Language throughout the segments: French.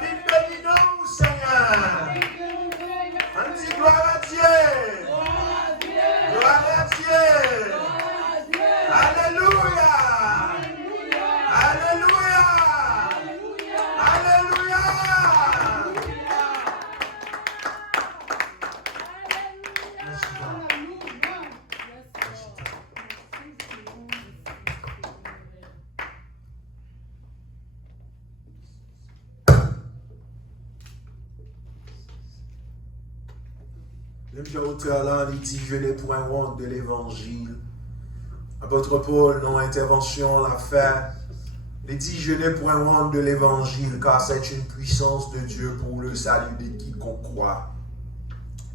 vie bénit nous, Seigneur. On dit gloire à Dieu. Gloire à Dieu. Alléluia. Alléluia. Alléluia. Même Jean-Auteur là, il dit, je n'ai point honte de l'évangile. Apôtre Paul, non intervention, l'a fait. Il dit, je n'ai point honte de l'évangile, car c'est une puissance de Dieu pour le salut de quiconque croit.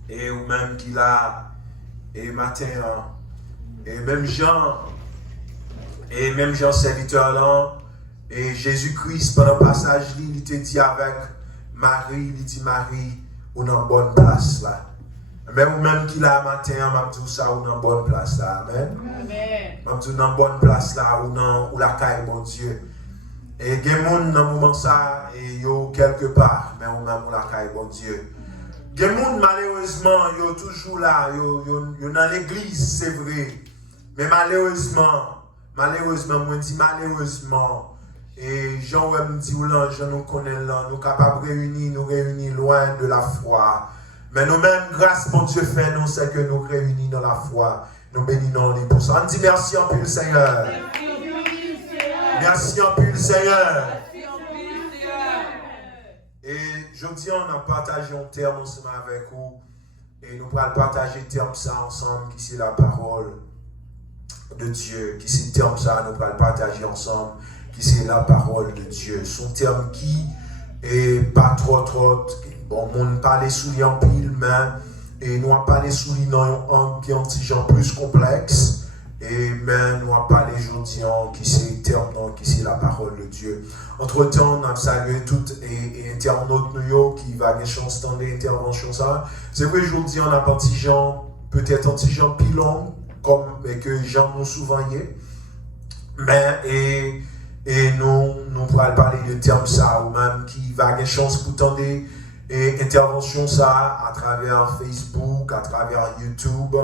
Et ou même qu'il a, et matin, et même Jean serviteur là, et Jésus-Christ, pendant le passage, il te dit avec Marie, il dit, Marie, on est en bonne place là. Mais ou même qu'il a matin, m'a dit ça, on est en bonne place là. Amen. M'a dit on est en bonne place là, ou la caille, mon Dieu. Et il y a des gens dans le moment ça, et yo quelque part, mais on a la caille, mon Dieu. Il y a des gens malheureusement, yo toujours là, yo dans l'église, c'est vrai. Mais malheureusement, moi dis malheureusement, et Jean me dit, je nous connais là, nous capables de nous réunir loin de la foi. Mais nous-mêmes, grâce mon Dieu fait, nous c'est que nous réunis dans la foi. Nous bénissons les pour ça. On dit merci en plus, Seigneur. Merci en plus, Seigneur. Et je dis, on a partagé un terme ensemble avec vous. Et nous allons partager le terme ça ensemble, qui c'est la parole de Dieu. Qui c'est le terme ça, nous allons partager ensemble, qui c'est la parole de Dieu. Son terme qui est pas trop. Bon, on parle sous les en pile, mais nous avons parlé sous les en qui ont gens plus complexe, et mais nous avons parlé aujourd'hui qui c'est l'éternel, qui c'est la parole de Dieu. Entre-temps, on a salué toutes les internautes qui va avoir chance d'entendre l'intervention. C'est vrai, aujourd'hui, on a parti gens, peut-être un petit gens pilon, comme que les gens nous souvent y est, mais et nous pourrons parler de termes ça, ou même qui va avoir chance pour tendre et intervention ça à travers Facebook, à travers YouTube,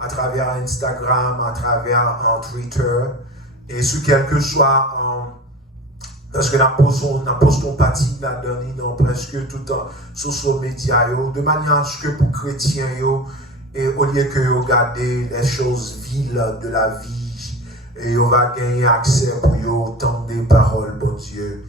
à travers Instagram, à travers Twitter, et sur quel que soit, parce que nous postons partie là-dedans dans presque tout les social media, de manière à ce que pour chrétiens, et au lieu que vous regardez les choses viles de la vie, et vous va gagner accès pour entendre des paroles, bon Dieu.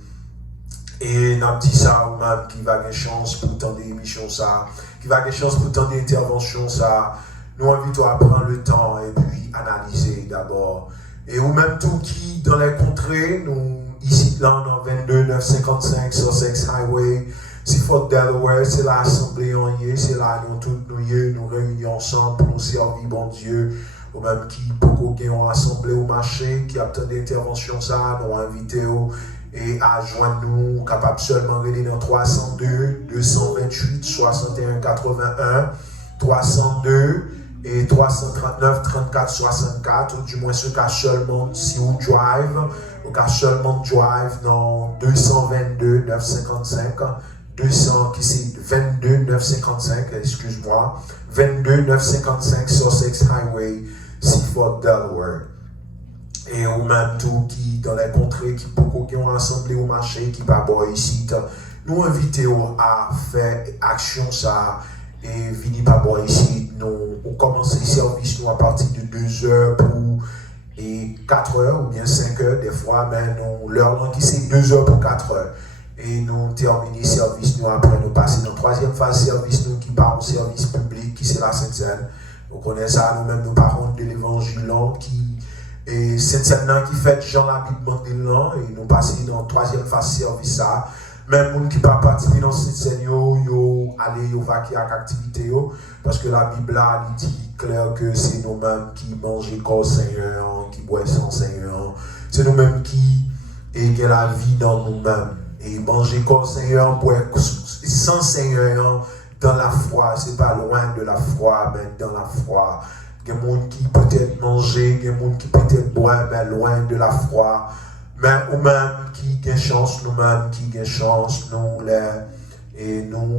Et nous avons dit ça ou même qui va avoir chance pour tant d'émissions ça, qui va avoir chance pour tant d'interventions ça. Nous invitons à prendre le temps et puis analyser d'abord. Et ou même tout qui dans les contrées, nous ici là dans 22 955 Sussex Highway, Seaford Delaware, c'est l'assemblée en y, c'est là nous tous nous réunissons ensemble pour nous servir bon Dieu. Ou même qui beaucoup qui ont assemblé au marché, qui a tant d'interventions ça, nous invitons et à joindre nous, capable seulement de dans 302 228 61 81 302 et 339 34 64, ou du moins ce cas seulement si vous drive, ou cas seulement drive dans 222 955 200 qui c'est 22 955, excuse-moi, 22 955 Sussex Highway, Seaford, Delaware. Et ou même tout qui dans les contrées qui beaucoup qui ont assemblé au marché qui pas boire ici, nous invitons à faire action ça et venir pas boire ici. Nous on commence le service nous à partir de 2 heures pour et 4 heures ou bien 5 heures des fois, mais nous l'heure qui c'est 2 heures pour 4 heures. Et nous terminons le service nous après nous passer dans la troisième phase service nous qui part au service public qui c'est la Sainte-Seine. Vous connaissez ça nous-mêmes nous parlons de l'évangile qui et Sainte-Seine qui fait Jean la Bible là et nous passons dans la troisième phase service ça. Même les gens qui ne peuvent pas participer dans cette scène, ils aller vaquer à l'activité. Parce que la Bible là, dit clair que c'est nous-mêmes qui mangeons corps Seigneur, qui boivent sans Seigneur. C'est nous-mêmes qui ayons la vie dans nous-mêmes. Et manger corps Seigneur, boire sans Seigneur dans la foi. Ce n'est pas loin de la foi, mais dans la foi. Il y a des gens qui peut-être manger, il y a des gens qui peut-être boire, mais loin de la foi. mais nous-mêmes qui avons chance, nous-mêmes qui avons chance, nous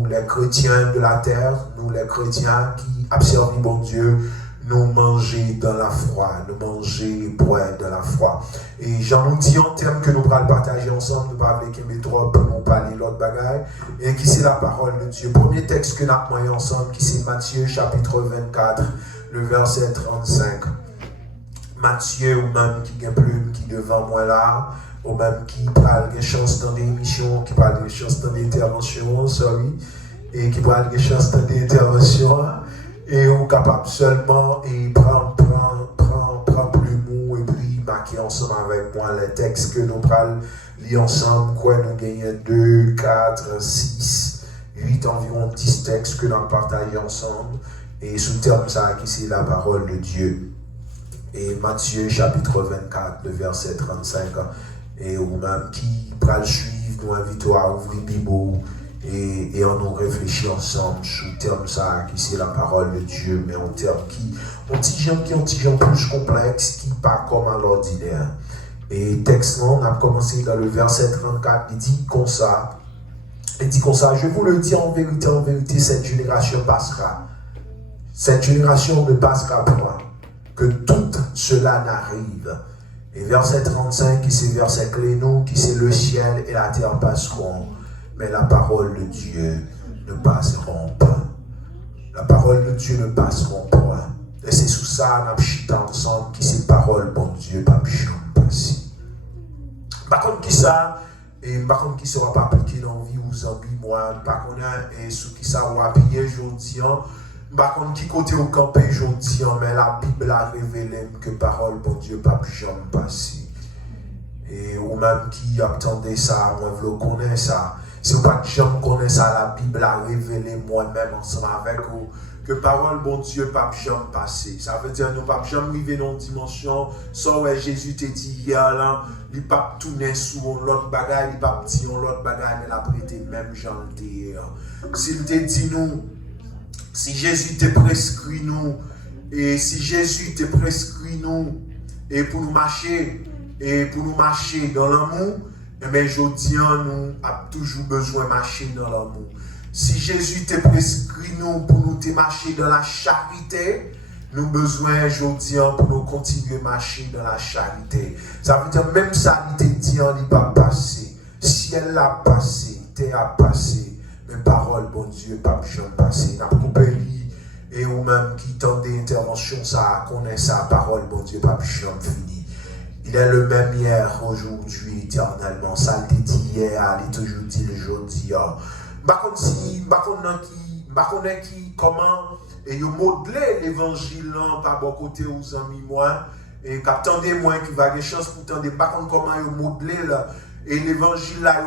les chrétiens de la terre, nous les chrétiens qui observent bon Dieu, nous manger dans la foi, nous manger et boire dans la foi. Et j'en nous dis en termes que nous allons partager ensemble, nous parler avec métro pour nous parler l'autre bagaille, et qui c'est la parole de Dieu. Premier texte que nous avons ensemble, qui c'est Matthieu chapitre 24, le verset 35. Matthieu, ou même qui a plume, qui devant moi là, ou même qui parle des chances dans l'émission, qui parle des chances dans l'intervention, sorry, et qui parle des chances dans l'intervention, et on est capable seulement et prendre plus mou et puis marquer ensemble avec moi les textes que nous parlons lire ensemble, quoi nous gagnons 2, 4, 6, 8, environ 10 textes que nous partagons ensemble, et sous terme ça qui c'est la parole de Dieu. Et Matthieu chapitre 24, le verset 35, et ou même qui pral suivre, nous invitons à ouvrir la Bible et on nous réfléchit ensemble sur le terme ça, qui c'est la parole de Dieu, mais en terme qui ont petit gens plus complexe, qui pas comme à l'ordinaire. Et texte on a commencé dans le verset 34, il dit comme ça, je vous le dis en vérité, cette génération passera. Cette génération ne passera point, que tout cela n'arrive. Et verset 35, qui c'est verset clé, nous, qui c'est le ciel et la terre passeront, mais la parole de Dieu ne passeront pas. La parole de Dieu ne passeront pas. Et c'est sous ça, nous avons ensemble, qui c'est parole, bon Dieu, pas passer. Par contre, qui ça, et par contre, qui sera pas appliqué dans la vie ou en vie, moi, par contre, et sous qui ça, on va payer aujourd'hui, par contre, qui côté au campé aujourd'hui, mais la Bible a révélé que parole, bon Dieu, pas jamais passer. Et ou même qui attendait ça, moi, je le connais ça. Si vous pas jamais connaît ça, la Bible a révélé moi-même ensemble avec vous que parole, bon Dieu, pas jamais passer. Ça veut dire nous pas jamais arriver dans une dimension, sans ouais, Jésus t'a dit hier là, il pas tourner sur l'autre bagaille, il pas dire l'autre bagaille, mais la prêté même Jean le dit. S'il te dit nous, si Jésus te prescrit nous, et si Jésus te prescrit nous, et pour nous marcher dans l'amour, mais aujourd'hui, nous avons toujours besoin de marcher dans l'amour. Si Jésus te prescrit nous pour nous te marcher dans la charité, nous avons besoin aujourd'hui pour nous continuer à marcher dans la charité. Ça veut dire même ça, il te dit, il n'est pas passé. Si elle l'a passé, il t'a passé. Mais parole, bon Dieu, pas jamais passé. N'a coupé et ou même qui tendait intervention, ça connaît sa parole, bon Dieu, pas jamais fini. Il est le même hier, aujourd'hui, éternellement. Ça le dit hier, il est toujours dit aujourd'hui. Par contre, comment et vous modeler l'évangile par bon côté aux amis, moi, et qu'attendez moi qui va avoir des chances pour tendre. Par contre, comment vous modeler là, et l'évangile là,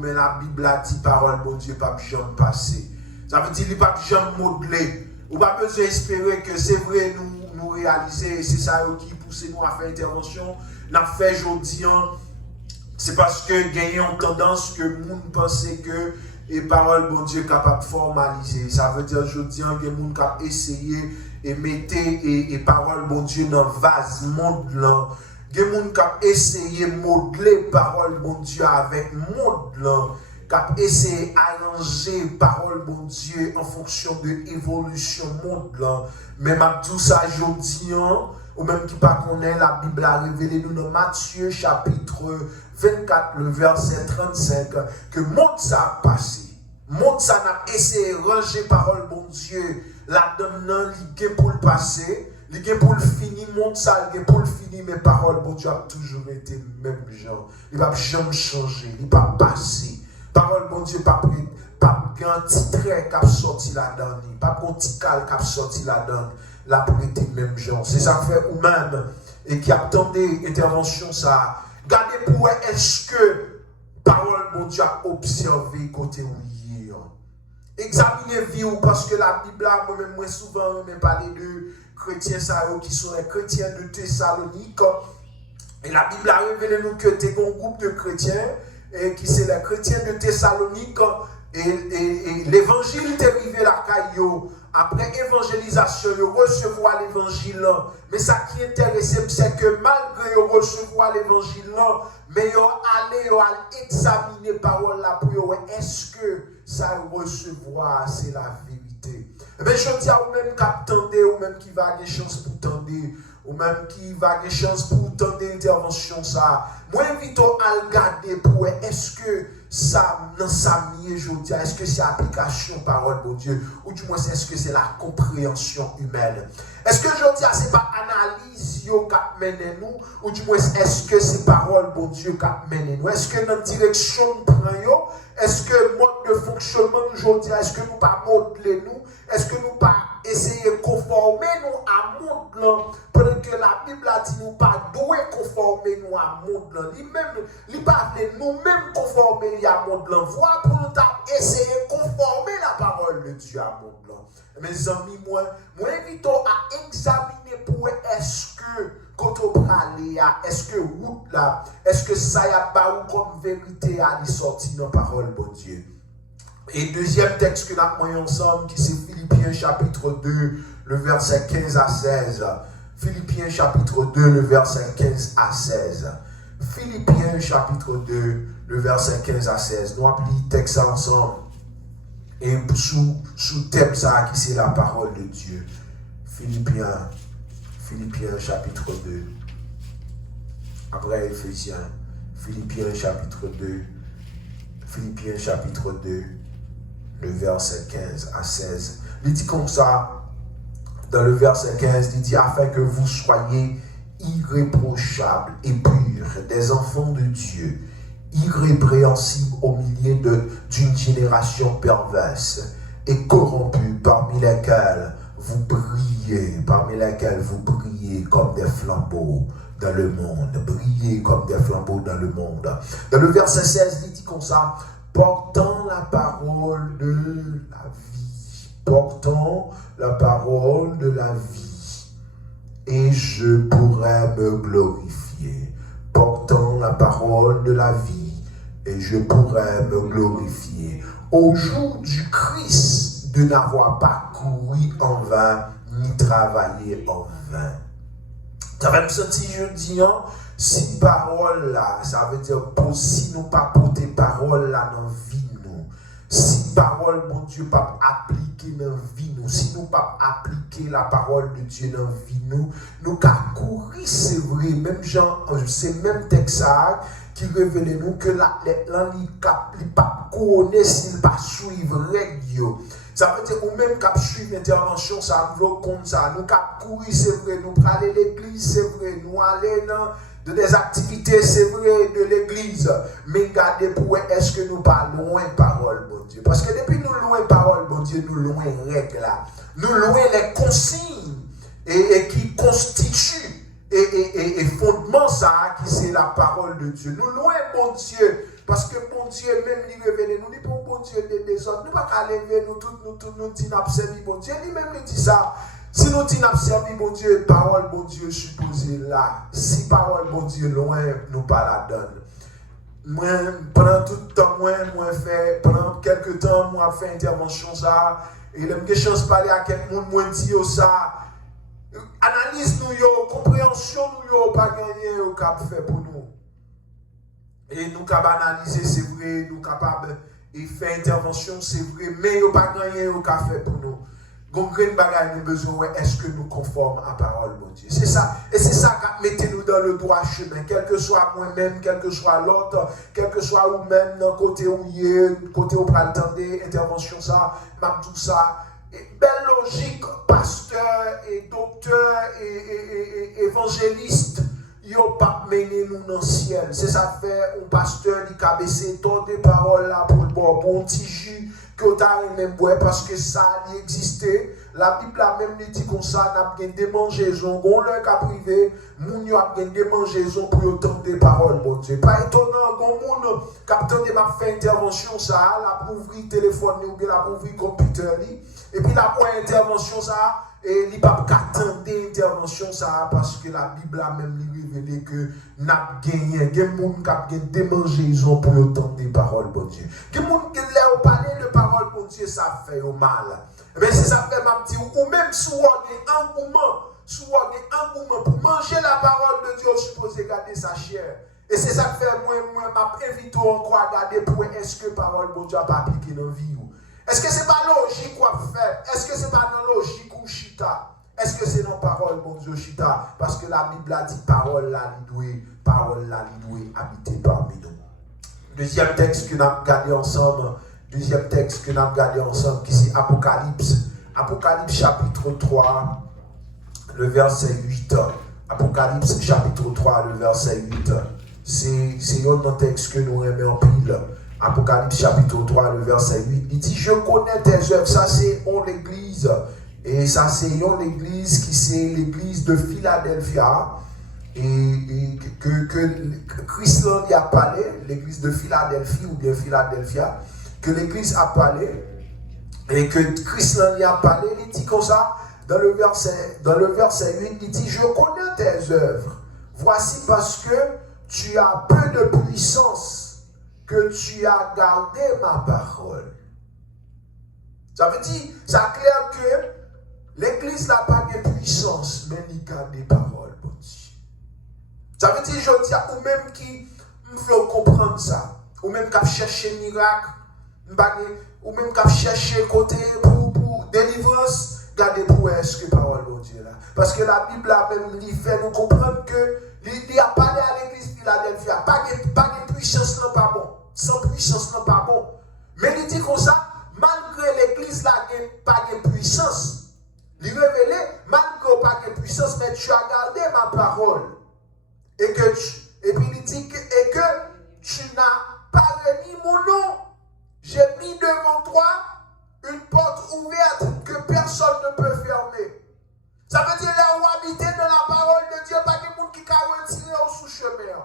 mais la Bible a dit parole, bon Dieu, pas jamais passer. Ça veut dire qu'il pas jamais modeler. Ou pas besoin d'espérer que c'est vrai, nous réaliser, c'est ça qui pousse nous à faire intervention. N'a fait aujourd'hui, c'est parce que gagnons tendance que nous pensons que les paroles bon Dieu capable de formaliser. Ça veut dire aujourd'hui, que nous capable essayer et mettre et paroles bon Dieu dans le vase monde là. Que nous capable essayer modeler paroles bon Dieu avec monde là. Cap essayer arranger parole bon Dieu en fonction de l'évolution monde là. Même à tout ça aujourd'hui, ou même qui pas connaît, la Bible a révélé nous dans Matthieu chapitre 24, le verset 35, que monde ça a passé. Monde ça n'a essayé de ranger parole bon Dieu. La donne il pour le passé, il pour le finir, monde ça il pour le finir, mais parole bon Dieu a toujours été le même genre. Il va jamais changer, il va passer. Parole bon Dieu pas un petit trait qui a sorti là-dedans, pas un petit cal qui a sorti là-dedans. La prêté même genre. C'est ça que fait ou même et qui attendait intervention ça. Gardez pour est-ce que parole mon Dieu a observé côté où il est. Examinez vie ou parce que la Bible a moi-même moins souvent me parler de chrétiens ça qui sont les chrétiens de Thessalonique. Et la Bible a révélé nous que tu es un groupe de chrétiens et qui c'est les chrétiens de Thessalonique et l'évangile est arrivé la caillou après évangélisation, ils recevoir l'évangile. Mais ça qui est intéressant, c'est que malgré ils recevoir l'évangile, mais ils allent examiner la parole là pour voir est-ce que ça recevoir, c'est la vérité. Mais je dis à vous-même qui attendez, ou même qui va avoir chance pour tendre, ou même qui va avoir chance pour tendre intervention ça. Moi, invite à regarder pour est-ce que ça, dans sa mieux, je dis, est-ce que c'est application parole de Dieu, ou du moins est-ce que c'est la compréhension humaine? Est-ce que je dis, c'est pas analyse qui mène nous, ou du moins est-ce que c'est parole de Dieu qui mène nous? Est-ce que notre direction nous prend? Est-ce que mode de fonctionnement nous dis, est-ce que nous pas modeler nous? Est-ce que nous pas essayer de conformer nous à monde pendant que la Bible a dit nous pas doué conformer nous à monde lui pas nous-mêmes conformer à monde voilà pour nous essayer de conformer la parole de Dieu à monde. Mes amis, moi invite à examiner pour est-ce que quand on parle est-ce que route là, est-ce que ça y a pas ou comme vérité à lui sortir dans la parole de Dieu. Et deuxième texte que nous avons ensemble, qui c'est Philippiens chapitre 2, le verset 15 à 16. Philippiens chapitre 2, le verset 15 à 16. Philippiens chapitre 2, le verset 15 à 16. Nous appelons le texte ensemble. Et sous thème ça, qui c'est la parole de Dieu. Philippiens chapitre 2. Après Éphésiens. Philippiens chapitre 2. Philippiens chapitre 2. Le verset 15 à 16. Il dit comme ça, dans le verset 15, il dit, afin que vous soyez irréprochables et purs, des enfants de Dieu, irrépréhensibles au milieu d'une génération perverse et corrompue, parmi lesquelles vous brillez comme des flambeaux dans le monde. Brillez comme des flambeaux dans le monde. Dans le verset 16, il dit comme ça, portant la parole de la vie. Portant la parole de la vie. Et je pourrais me glorifier. Portant la parole de la vie. Et je pourrais me glorifier. Au jour du Christ, de n'avoir pas couru en vain, ni travaillé en vain. Ça va me sentir, je dis, si parole là, ça veut dire si nous pas porter parole là dans la vie nous, si parole mon Dieu pas appliquer dans la vie nous, si nous pas appliquer la parole de Dieu dans la vie nous qu'à courir, c'est vrai, même Jean, c'est même texte qui révèle nous que l'ennemi pas couronner s'il pas suivre règle. Ça veut dire, ou même qu'à suivre l'intervention, ça veut comme ça. Nous qu'à courir, c'est vrai. Nous aller à l'église, c'est vrai. Nous aller dans des activités, c'est vrai, de l'église. Mais regardez pour est-ce que nous pas loin parole, bon Dieu. Parce que depuis nous loin parole, bon Dieu, nous loin règles là. Nous loin les consignes et qui constituent et fondement ça, qui c'est la parole de Dieu. Nous loin, bon Dieu. Parce que bon Dieu, même il révèle nous, dit pour bon Dieu des désordres, nous ne pouvons pas lever nous tous, nous disons servi bon Dieu. Lui-même il dit ça. Si nous disons servi bon Dieu, parole bon Dieu supposée là. Si parole bon Dieu loin, nous pas la donne. Moi, pendant tout le temps, pendant quelques temps, moi fait intervention ça. Et j'ai chance de parler à quelqu'un, moi dit ça. Analyse nous, compréhension nous, pas gagner au cap fait pour nous. Et nous capables d'analyser, c'est vrai, nous capables de faire intervention, c'est vrai, mais nous pas gagné au café pour nous. Gongrène bagaille nous besoin, est-ce que nous conformes à la parole de Dieu? C'est ça, et c'est ça qui mettez-nous dans le droit chemin, quel que soit moi-même, quel que soit l'autre, quel que soit vous-même, dans le côté où il est, côté où vous prenez le temps intervention, ça, même tout ça. Et belle logique, pasteur et docteur et évangéliste. Yo pas mené nous dans le ciel. C'est ça fait un pasteur qui a baissé tant de paroles là pour le bon petit jus que tu as même boire parce que ça y existait. La Bible a même dit comme ça, n'a pas des démangeaisons, on leur a privé, moun yo a des démangeaisons pour entendre des paroles, bon Dieu. Pas étonnant, gon moun capteur de m'a fait intervention ça, la pour ouvrir téléphone ou bien la pour ouvrir computer et puis la pour intervention ça et il pas attendre intervention ça parce que la Bible a même révélé que n'a gagné, gen moun k'ap gen démangeaison pour entendre des paroles, bon Dieu. Gen moun qui leur parler de paroles, bon Dieu, ça fait au mal. Mais c'est ça que m'a dit, ou même si on a un engouement pour manger la parole de Dieu, on suppose garder sa chair. Et c'est ça que fait moi m'invite encore à garder pour est-ce que la parole de Dieu a pas appliqué dans la vie. Est-ce que c'est pas logique qu'on fait? Est-ce que c'est pas dans logique ou chita? Est-ce que c'est dans parole de Dieu chita? Parce que la Bible a dit parole là, il doit habiter parmi nous. Deuxième texte que nous avons regardé ensemble, qui c'est Apocalypse. Apocalypse chapitre 3, le verset 8. Apocalypse chapitre 3, le verset 8. C'est un texte que nous aimons en pile. Apocalypse chapitre 3, le verset 8. Il dit, je connais tes œuvres. Ça, c'est l'église. Et ça, c'est l'église qui c'est l'église de Philadelphia. Et que Christ y a parlé, l'église de Philadelphie ou bien Philadelphia, que l'église a parlé, et que Christ y a parlé, il dit comme ça, dans le verset 8, il dit, je connais tes œuvres. Voici parce que tu as peu de puissance, que tu as gardé ma parole. Ça veut dire, ça clair que l'église n'a pas de puissance, mais il garde des paroles. Ça veut dire, je dis à ou même qui veut comprendre ça, ou même qui cherche miracle, ou même qui cherche côté pour délivrance, gardez pour est-ce que parole de Dieu là. Parce que la Bible a même fait nous comprendre que il a parlé à l'église Philadelphia, pas de puissance non pas bon, sans puissance non pas bon. Mais il dit comme ça, malgré l'église là pas de puissance, il révélé malgré pas de puissance, mais tu as gardé ma parole. Et puis il dit que tu n'as pas renié mon nom. J'ai mis devant toi une porte ouverte que personne ne peut fermer. Ça veut dire là où habiter dans la parole de Dieu, pas de monde qui a retiré au sous-chemin.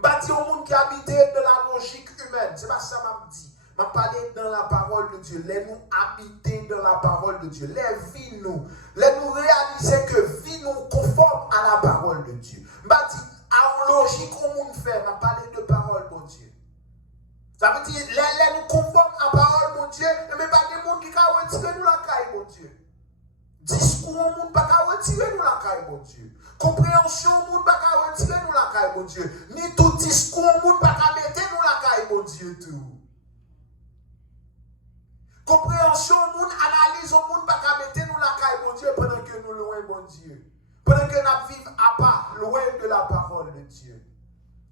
Bâtir au monde qui habite dans la logique humaine. C'est pas ça m'a dit. M'a parlé dans la parole de Dieu. Les nous habiter dans la parole de Dieu. Les vies nous réaliser que vie nous conforme à la parole de Dieu. M'a dit, en logique, au monde fait, m'a parlé de parole de Dieu. Ça veut dire, les nous conforme à la parole de Dieu, mais pas des monde qui a retiré nous la caille, mon Dieu. Discours au monde, pas retirer nous la caille, mon Dieu. Compréhension au monde, pas retirer nous la caille, mon Dieu. Ni tout discours au monde, pas mettre nous la caille, mon Dieu, tout. Compréhension au monde, analyse au monde, pas mettre nous la caille, mon Dieu, pendant que nous louons, mon Dieu. Pendant que nous vivons à part, loin de la parole de Dieu.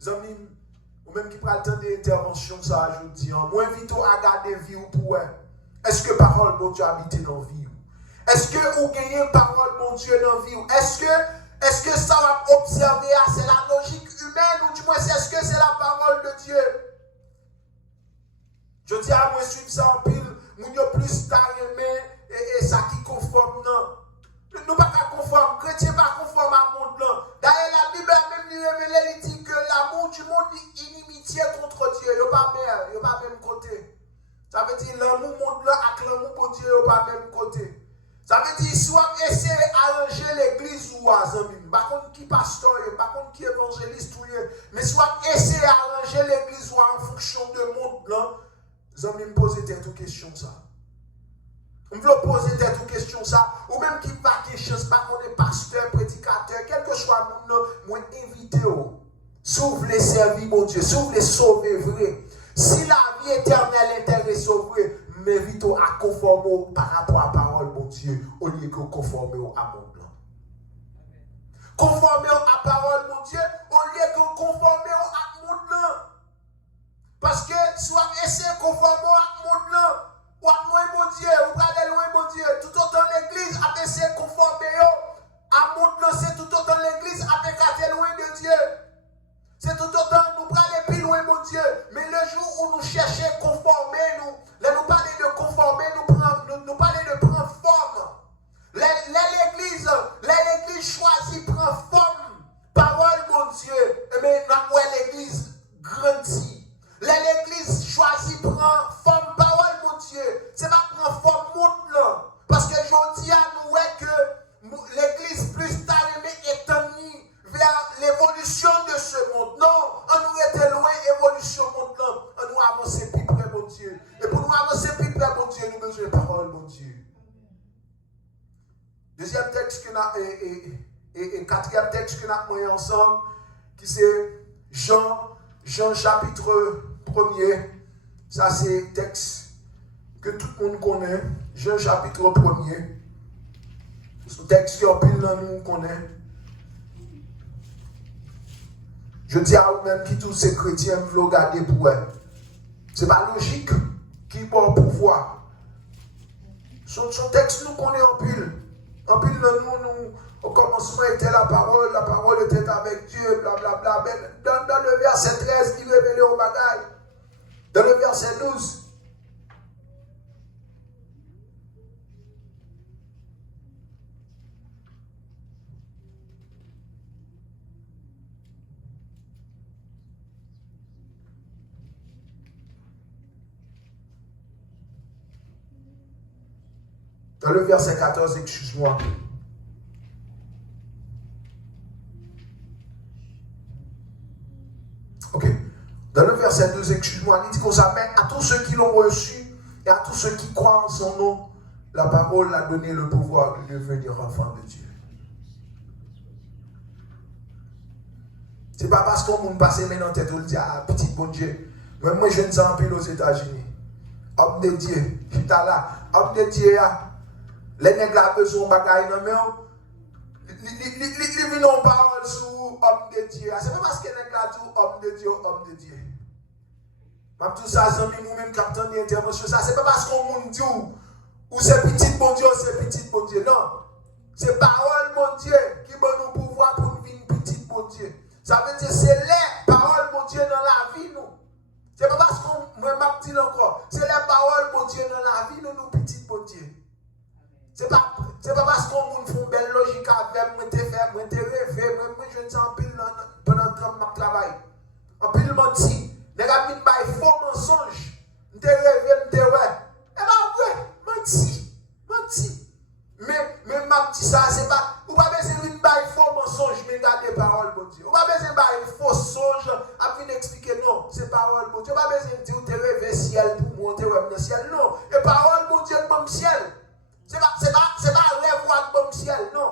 Amis, ou même qui prend le temps d'intervention, ça ajoute, moi, invite à garder vie ou pour est-ce que parole, mon Dieu, habite dans la vie? Est-ce que vous gagnez parole, mon Dieu, dans la vie? Est-ce que ça va observer, c'est la logique humaine ou du moins est-ce que c'est la parole de Dieu? Je dis à moi, suivre ça en pile, nous n'avons plus d'arrêt et ça qui conforme, non. Nous pas conforme, chrétien pas conforme à monde, non. D'ailleurs, la Bible a même révélé, il dit que l'amour du monde est inimitié contre Dieu. Il n'y a pas même côté. Ça veut dire l'amour monde là avec l'amour pour Dieu, il n'y a pas même côté. Ça veut dire, soit essayer d'arranger l'église ou à Zambie, par contre qui pasteur, par contre qui évangéliste, mais soit essayer d'arranger l'église ou en fonction de monde là, Zambie me pose des questions ça. On veut poser des questions ça, ou même qui pas quelque chose, pas qu'on est pasteur, prédicateur, quel que soit le monde, moi invité si vous voulez servir mon Dieu, si vous voulez sauver vrai, si la vie éternelle est sauvée, m'invite à conformer par rapport à la parole, mon Dieu, au lieu que conformer à mon plan. Conformer à la parole, mon Dieu, au lieu que conformer à mon plan. Parce que si on essaie de conformer à mon plan, ou à moi, mon Dieu, ou à aller loin, mon Dieu, tout autant l'église a essayé de conformer à mon plan, c'est tout autant l'église a été loin de Dieu. C'est tout autant nous parler plus loin, mon Dieu. Mais le jour où nous cherchons à conformer, nous parler de conformer, nous parler de prendre forme. L'église choisit prendre forme. Parole, mon Dieu. Mais l'église grandit. L'église choisit prendre forme. Parole, mon Dieu. C'est pas prendre forme, monde là. Parce que je dis à nous que l'église plus tard est tendue vers l'évolution de ce monde. Non, on nous était loin l'évolution du monde là. On nous avancer plus près, mon Dieu. Et pour nous avancer plus près, bon Dieu, nous besoin de parole, bon Dieu. Deuxième texte et quatrième texte que nous avons ensemble, qui c'est Jean chapitre 1er. Ça c'est texte que tout le monde connaît. Jean chapitre 1er. C'est un texte que nous connaît. Je dis à vous-même qui tous ces chrétiens veulent regarder pour eux. Ce n'est pas logique qui va pouvoir. Son texte nous connaît en pile. En pile, nous, au commencement était la parole était avec Dieu, blablabla. Dans le verset 13, il révélait au bagaille. Dans le verset 12, dans le verset 14, excuse-moi. Ok. Dans le verset 2, excuse-moi, il dit qu'on s'appelle à tous ceux qui l'ont reçu et à tous ceux qui croient en son nom, la parole a donné le pouvoir de devenir enfant de Dieu. C'est pas parce qu'on m'a passé maintenant tête on dit ah petit bon Dieu. Moi je ne sens en pile aux États-Unis. Homme de Dieu, je suis là. Homme de Dieu, les nègres ont besoin de bagaille dans mais ils viennent en parole sur homme de Dieu. C'est pas parce que les nègres ont dit homme de Dieu, homme de Dieu. Même tout ça, nous-mêmes captons d'intervention. Ça, c'est pas parce qu'on dit ou c'est petit bon Dieu, c'est petit bon Dieu. Non. C'est parole bon Dieu qui va nous pouvoir pour nous venir petit bon Dieu. Ça veut dire c'est les paroles bon Dieu dans la vie, nous. C'est pas parce qu'on m'a dit encore. C'est les paroles bon Dieu dans la vie, nous petit bon Dieu. C'est pas parce qu'on fait une belle logique avec moi, moi, rêvé, moi, je ne sais en pile pendant que je travaille. En pile menti. Les gars, ils me font mensonge. Je rêvé, je ouais. Eh bien, ouais, menti. Mais m'a dit ça, c'est pas. Ou pas besoin de faire faux mensonge, mais garder parole, bon Dieu. Ou pas besoin de faire faux songe, à venir expliquer non, c'est parole, bon Dieu. Ou pas besoin de dire, tu rêvé ciel pour monter dans le ciel. Non, et parole, bon Dieu, bon ciel. C'est pas un rêve ou un ciel, non.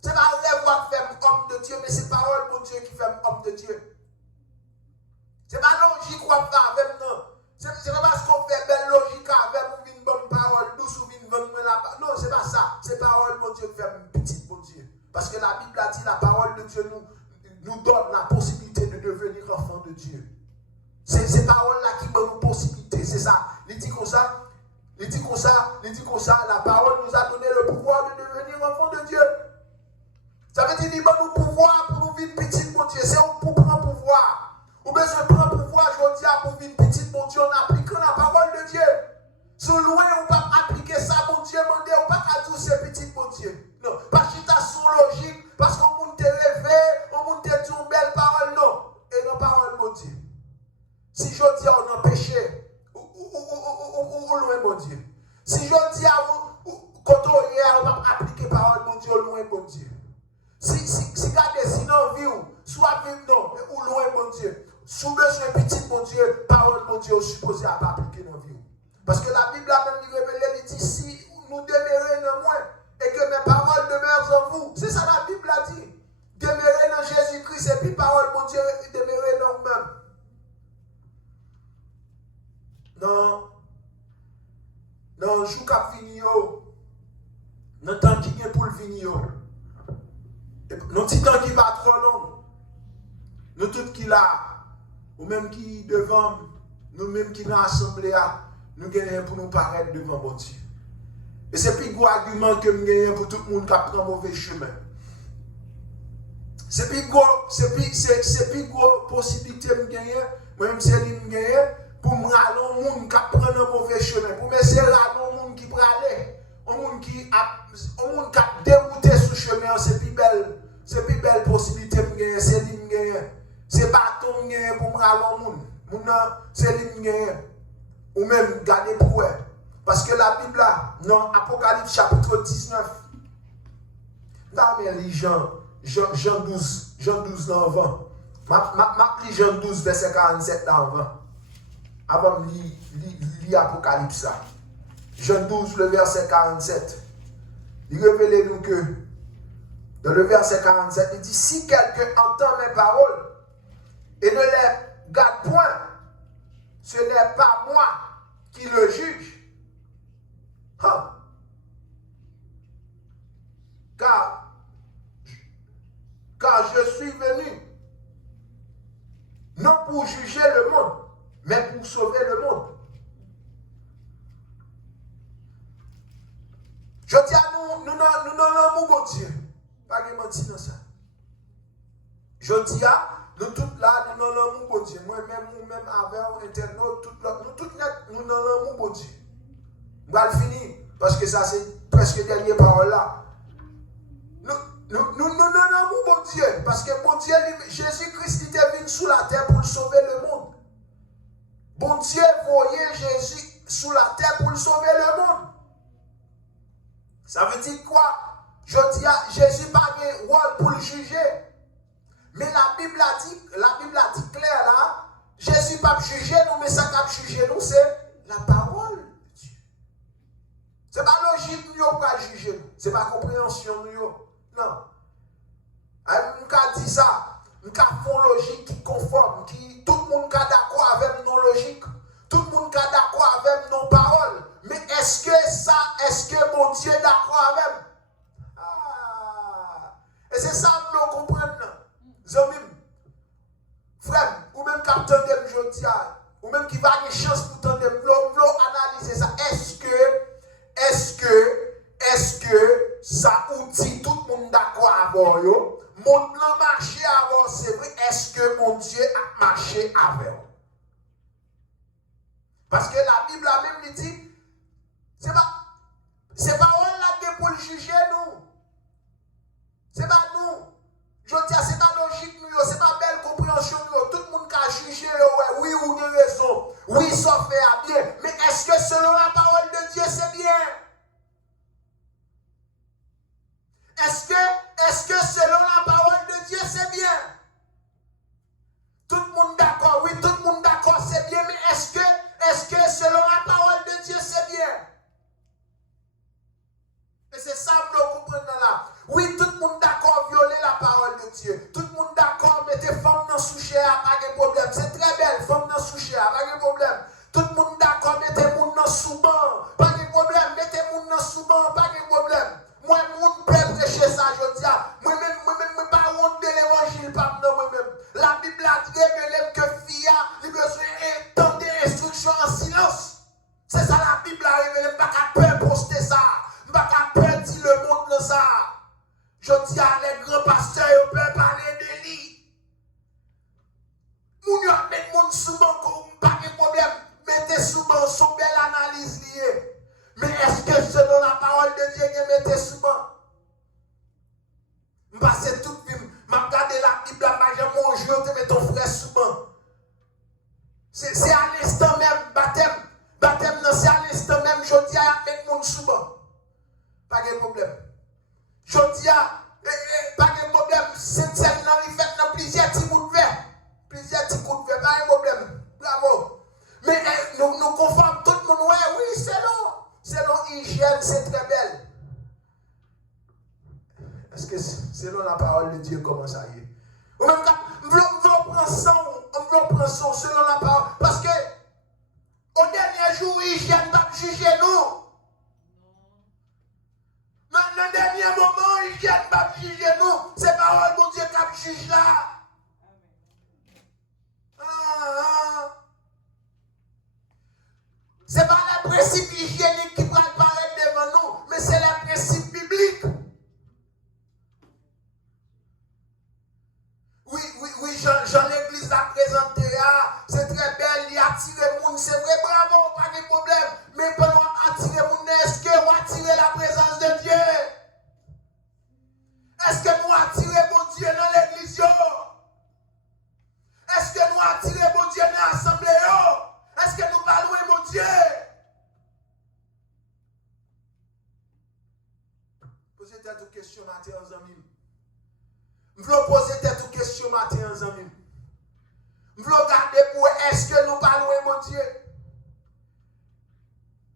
C'est pas un rêve ou faire homme de Dieu, mais c'est parole, bon Dieu, qui fait homme de Dieu. C'est pas logique qu'on va avec non. C'est pas parce qu'on fait belle logique avec une bonne parole, douce ou une bonne la parole. Non, c'est pas ça. C'est parole, mon Dieu, qui fait une petite, mon Dieu. Parce que la Bible a dit, la parole de Dieu nous donne la possibilité de devenir enfant de Dieu. C'est ces paroles-là qui donnent nous possibilité. C'est ça. Il dit comme ça. La parole nous a donné le pouvoir de devenir enfant de Dieu. Ça veut dire qu'il donne nous pouvoir pour nous vivre petit, mon Dieu. C'est pour prendre pouvoir. Ou besoin de prendre pouvoir, je dis, pour vivre petit, mon Dieu, en appliquant la parole de Dieu. Sous loin, on ne peut pas appliquer ça, mon Dieu, mon Dieu, on ne peut pas dire c'est petit, mon Dieu. Non, parce que tu as son logique, parce qu'on te rêvé, on te dit une belle parole, non. Et non, parole, mon Dieu. Si je dis on a péché, ou loin, mon Dieu. Si je dis à vous, quand on y a, on va appliquer parole, mon Dieu, loin, mon Dieu. Si regardez, sinon, vivre, soit vivre, non, ou loin, mon Dieu. Sous besoin petit, mon Dieu, parole, mon Dieu, supposé à pas appliquer dans la vie. Parce que la Bible a même révélé, il dit, si nous demeurons dans moi, et que mes paroles demeurent en vous. C'est ça la Bible a dit. Demeurer dans Jésus-Christ, et puis parole, mon Dieu, demeurer dans vous-même. Non, je suis fini, dans le temps qui vient pour le finir. Dans petit temps qui va trop long. Nous tous qui là, ou même qui devant, nous même qui dans l'assemblée, nous gagnons pour nous paraître devant mon Dieu. Et c'est plus gros argument que nous gagnons pour tout le monde qui prend mauvais chemin. C'est plus gros possibilité que nous gagnons, moi-même c'est lui qui gagne, pour me râler au monde qui prend un mauvais chemin, pour me laisser râler au monde qui prend aller, au monde qui a dérouté ce chemin, c'est plus belle possibilité que nous gagnons, c'est lui qui gagne. C'est pas ton gain pour me râler au monde. C'est lui qui gagne. Ou même garder pour eux. Parce que la Bible là, dans Apocalypse chapitre 19, dans Jean 12 dans le vent. Je lis Jean 12, verset 47 dans le vent. Avant de lire Apocalypse ça. Jean 12, le verset 47. Il révèle nous que, dans le verset 47, il dit, si quelqu'un entend mes paroles et ne les garde point, ce n'est pas moi qui le juge. Car je suis venu, non pour juger le monde, mais pour sauver le monde. Je dis à nous n'allons pas Dieu. Pas de mentir dans ça. Je dis à nous tous là, nous n'allons pas Dieu. Moi-même, nous-mêmes, avec internaute, nous tous là, nous n'allons pas Dieu. On va le finir, parce que ça c'est presque les dernières paroles là. Nous n'allons pas Dieu, parce que bon Dieu, Jésus-Christ était venu sous la terre pour sauver le monde. Bon Dieu voyait Jésus sous la terre pour sauver le monde. Ça veut dire quoi? Je dis à Jésus pas de rôle pour le juger. Mais la Bible a dit clair là, Jésus pas juger nous, mais ça qui juger nous, c'est la parole de Dieu. Ce n'est pas logique nous pas juger nous. Ce n'est pas compréhension nous. Non. Nous avons dit ça. Nous avons une logique qui conforme, qui tout le monde est d'accord avec nos logiques. Tout le monde est d'accord avec nos paroles. Mais est-ce que mon Dieu est d'accord avec? Et c'est ça que nous comprenons. Zomim, frère, ou même qui tendez aujourd'hui, ou même qui va avoir une chance pour tendre, analyser ça. Est-ce que ça outil tout le monde d'accord avec vous? Mon plan marché avant, c'est vrai. Est-ce que mon Dieu a marché avec vous? Parce que la Bible a même dit, c'est pas on là pour le juger nous. C'est pas nous. Je dis, c'est pas logique nous, c'est pas belle compréhension nous. Tout le monde qui a jugé, ouais, oui ou bien raison. Oui, ça fait à bien. Mais est-ce que selon la parole de Dieu, c'est bien? Est-ce que selon la parole de Dieu, c'est bien? Tout le monde d'accord, oui, tout le monde d'accord, c'est bien, mais est-ce que selon la parole de Dieu, c'est bien? Et c'est ça que nous comprenons là. Oui, tout le monde d'accord, violer la parole de Dieu. Tout le monde d'accord, mettez femme dans sous-chair, pas de problème. C'est très belle, femme dans sous-chair, pas de problème. Tout le monde d'accord, mettez moun dans sous-ban, pas de problème. Mettez moun dans sous-ban, pas de problème. Moi, moun peut prêcher ça, je dis. Moi-même, pas honte de l'évangile, pas moi-même. La Bible a dit que fia, il besoin d'entendre des instructions en silence. C'est ça la Bible a révélé, pas qu'à peur poster ça. Pas qu'à peur dire le monde dans ça. Je dis à les grands pasteurs, ils peuvent parler de lui. Moun yo met moun souvent comme pas de problème. Mettez souvent son belle analyse liée. Mais est-ce que selon la parole de Dieu, vous mettez souvent? Je passe toute vie, je regarde la Bible, je mange, je mets ton frère souvent. C'est à l'instant même, baptême, c'est à l'instant même, je dis à mettre moun souvent. Pas de problème. Je dis à, pas de problème, cette scène là, il fait dans plusieurs petits coups de verre. Plusieurs petits coups de verre, pas de problème. Bravo. Mais nous conformons tout le monde, ouais, oui, selon hygiène, c'est très belle. Est-ce que selon la parole de Dieu, comment ça y est? Ou même quand on prend son selon la parole. Parce que au dernier jour, hygiène va juger nous. Dans le dernier moment, hygiène va juger nous. C'est parole de Dieu qui juge là. Ce n'est pas les principes hygiéniques qui vont apparaître devant nous, mais c'est les principes bibliques. Oui, Jean l'église a présenté, c'est très belle, il a attiré le monde, c'est vrai, bravo, pas de problème. Mais pendant attirer le monde, est-ce que vous attirez la présence de Dieu? Est-ce que nous attirons mon Dieu dans l'église? Est-ce que nous attirons mon Dieu dans l'assemblée? Est-ce que nous parlons mon Dieu? Posez cette question matin aux amis. Je veux poser cette question matin aux amis. Je veux regarder pour est-ce que nous parlons mon Dieu?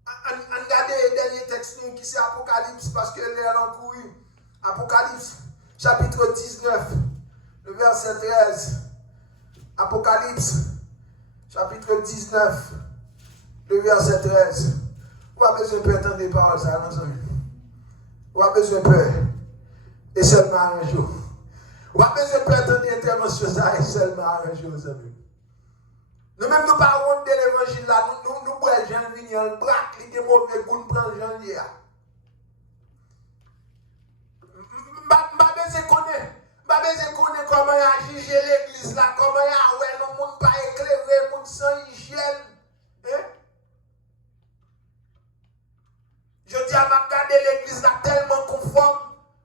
Regardez texte qui c'est Apocalypse parce que elle en couru. Apocalypse, chapitre 19, le verset 13. Apocalypse, chapitre 19, le verset 13. Vous avez besoin de peur entendre des paroles, ça, nos amis. Vous avez besoin de peur. Et seulement un jour. Vous avez besoin de peur entendre des interventions, ça, et seulement un jour, nos amis. Nous-mêmes, nous parlons de l'évangile là, nous bois Jean Vignon, braque, il est mauvais goût, nous prenons Jean Lia. Je connais comment il a jugé l'église là, comment il a ouais, le monde pas éclairé, le monde sans hygiène. Hein? Je dis à ma regarder l'église là tellement conforme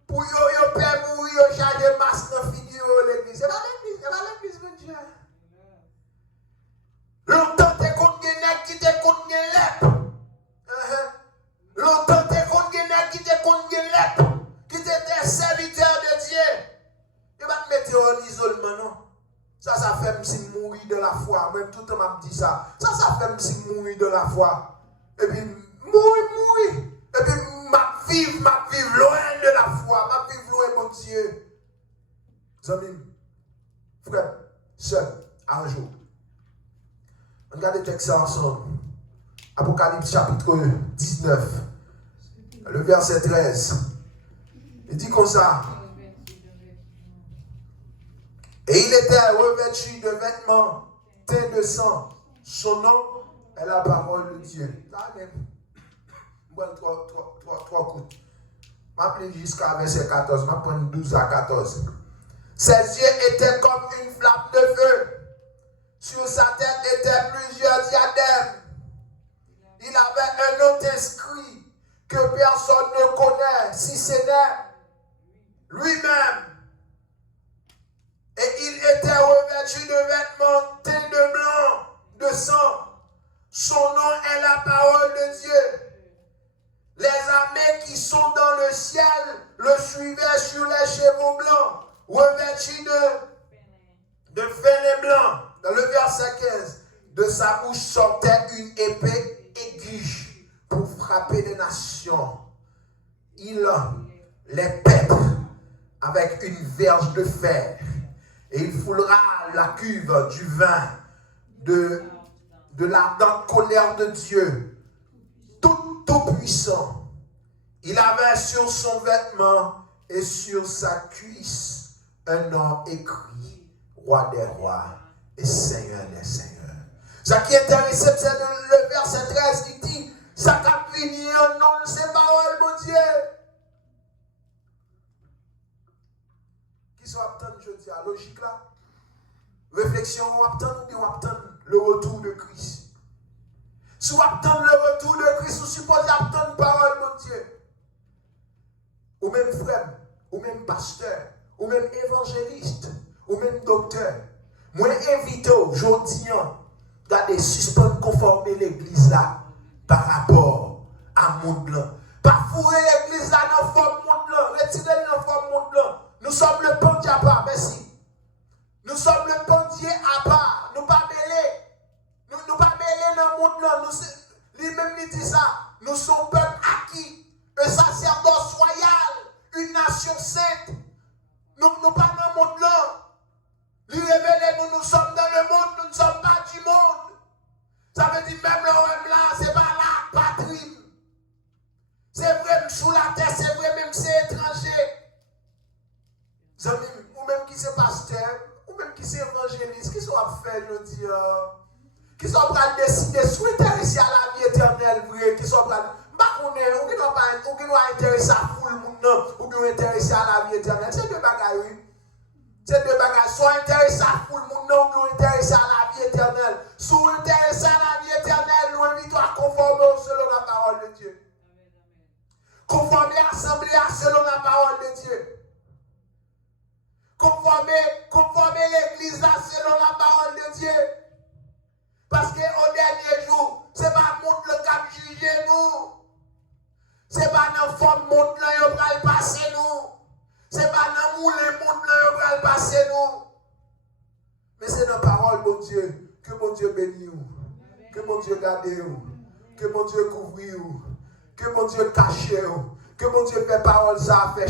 pour yo père mourir, yo charger masque dans figure l'église. C'est pas l'église, mon Dieu. Longtemps t'es contre Guénec qui t'es contre Guénep. Longtemps t'es contre Guénec qui t'es contre Guénep. Qui t'es serviteur de Dieu. Tu vas te mettre en isolement, non? Ça fait me si mourir de la foi. Même tout le temps m'a dit ça. Ça fait me si mourir de la foi. Et puis, mourir. Et puis, m'a vivre loin de la foi. M'a vivre loin, mon Dieu. Amis, frère, seul, un jour. On regarde le texte ensemble. Apocalypse chapitre 19, le verset 13. Il dit comme ça. Et il était revêtu de vêtements teints de sang. Son nom est la parole de Dieu. Amen. Bon, trois coups. Je m'appelle jusqu'à verset 14. Je m'apprends 12 à 14. Ses yeux étaient comme une flamme de feu. Sur sa tête étaient plusieurs diadèmes. Il avait un autre inscrit que personne ne connaît, si ce n'est lui-même. Et il était revêtu de vêtements teints de blanc, de sang. Son nom est la parole de Dieu. Les armées qui sont dans le ciel le suivaient sur les chevaux blancs, revêtus de fêlés blancs. Dans le verset 15, de sa bouche sortait une épée aiguë pour frapper les nations. Il les pète avec une verge de fer. Et il foulera la cuve du vin de l'ardente colère de Dieu, tout puissant. Il avait sur son vêtement et sur sa cuisse un nom écrit, Roi des rois et Seigneur des seigneurs. Ce qui est intéressant, c'est le verset 13 qui dit, ça a fini en nom de ses paroles, mon Dieu. Qui sont attendus, je dis, à logique là? Réflexion, on attend ou bien on attend le retour de Christ? Si on attend le retour de Christ, on suppose attendre parole, mon Dieu. Ou même frère, ou même pasteur, ou même évangéliste, ou même docteur. Moi, invite aujourd'hui, regardez, suspendre, conformer l'église là par rapport à monde là. Pas fouiller l'église là dans la forme monde là, retirer dans la forme monde là. Nous sommes le pendier à part, merci. Nous sommes le pendier à part, nous pas mêlés. Nous pas mêlés dans le monde là. Lui-même il dit ça. Nous sommes peuple acquis, un sacerdoce royal, une nation sainte. Nous pas dans le monde là. Lui révélez, nous sommes dans le monde, nous ne sommes pas du monde. Ça veut dire même le là, c'est pas la patrie. C'est vrai, sous la terre, c'est vrai, même c'est étranger. Amis, ou même qui c'est pasteur, ou même qui c'est évangéliste, qui sont à faire, je dis, qui sont à décider, soit intéressés à la vie éternelle, vrai, qui sont à ou qui doit intéresser à tout le monde, ou bien intéresser à la vie éternelle. C'est deux bagages, oui. C'est deux bagages. Soit intéressé à tout le monde, ou bien intéressé à la vie éternelle. Soit intéressé à la vie éternelle, nous invitons à conformer selon la parole de Dieu. Conformer l'assemblée selon la parole de Dieu. Conformer l'église selon la parole de Dieu. Parce qu'au dernier jour, ce n'est pas le monde qui a jugé nous. Ce n'est pas dans la forme monde qui va le passer nous. Ce n'est pas dans le moule monde qui va le passer nous. Mais c'est dans la parole, mon Dieu, que mon Dieu bénisse, que mon Dieu garde, que mon Dieu couvre, que mon Dieu cache, que mon Dieu fait parole ça, fait